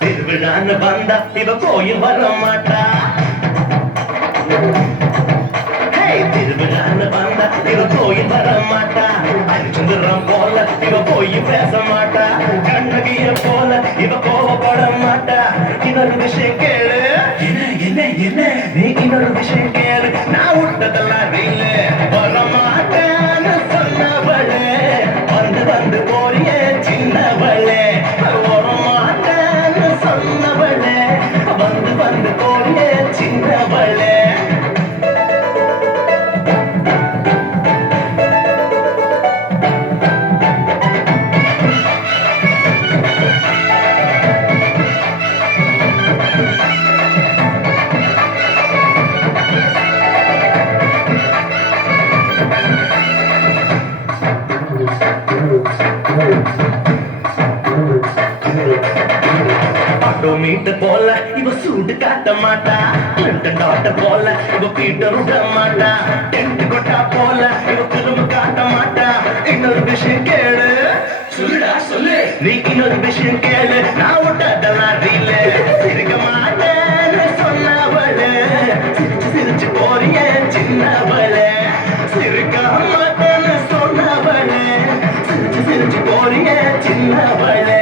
திருவிழான்னு வந்தா இவ கோயில் வர மாட்டா. திருவிழான்னு வந்தா இவ கோயில் வர மாட்டா. அரிச்சந்திரம் போல இவ போய் பேச மாட்டா. கண்ணகிய போல இவ கோவப்பட மாட்டா. இன்னொரு விஷயம் கேளு, என்ன என்ன என்ன நீ இன்னொரு விஷயம் கேளு. நான் விட்டதெல்லாம் ரீல வர மாட்டேன்னு சொன்னவளே, வந்து வந்து போறிய சின்னவளே. வர மாட்டேன்னு சொன்னவளே, வந்து வந்து போறிய சின்னவளே. ஆட்டோமீட்டர் போல இவ சூடு காட்ட மாட்டா. லண்டன் டாக்டர் போல இவ பீட்டர் விட மாட்டா. டென்ட் கொட்டா போல இவ திரும்ப காட்ட மாட்டா. இன்னொரு விஷயம் கேளு, சொல்லுடா சொல்லு நீ இன்னொரு விஷயம் கேளு. நான் விட்டதெல்லாம் ரீல சிரிக்க மாட்டேன்னு சொன்னவளே, சிரிச்சு சிரிச்சு போறிய சின்னவளே. சிரிக்க மாட்டேன்னு சொன்னவளே, சிரிச்சு சிரிச்சு போறிய சின்னவளே.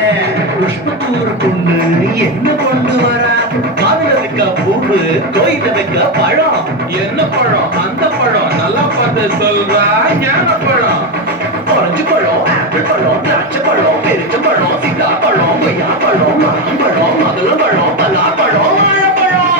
புஷ்பத்தூர் பொண்ணு என்ன கொண்டு வரா? காதுல வைக்க பூவு, கோயில வைக்க பழம். என்ன பழம்? அந்த பழம் நல்லா பார்த்து சொல்றா. ஞான பழம், ஆரஞ்சு பழம், ஆப்பிள் பழம், திராட்சை பழம், பெருச்ச பழம், சீதா பழம், கொய்யா பழம், மாம் பழம், மதுள பழம், பலா பழம், வாழைப்பழம்.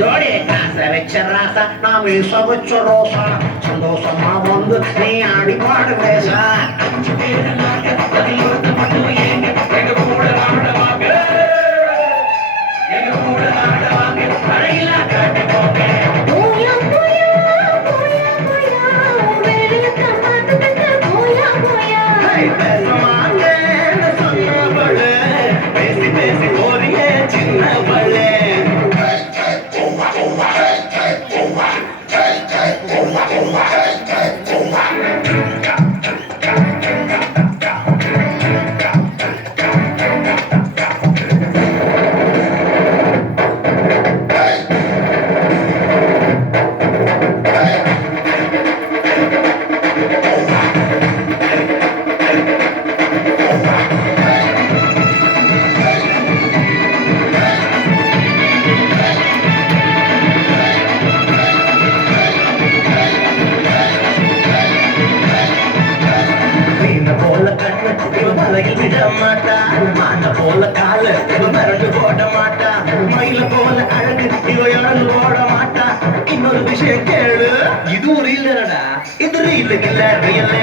ஜோடி காசை வச்ச ராசா, நான் வீச வச்ச ரோசா. சந்தோஷமா வந்து நீ ஆடி பாடு பேசா. அஞ்சு பேரு நாங்க, அதில் ஒருத்த மட்டும் ஏங்க. எங்க கூட ஆடவாங்க, எங்க கூட ஆடவாங்க. அழகிலா காட்டி போங்க. பேச மாட்டேன்னு சொன்னவளே, பேசி பேசி போறிய சின்னவளே. போல கண்ணு இவ மலையில் விட மாட்டா. மான போல காலு இவ மிரண்டு போட மாட்டா. மயில போல அழகு இவ இழந்து போட மாட்டா. இன்னொரு விஷயம் கேளு, இது ஒரு இல்லடா, இது ரீல் இல்ல ரியல்.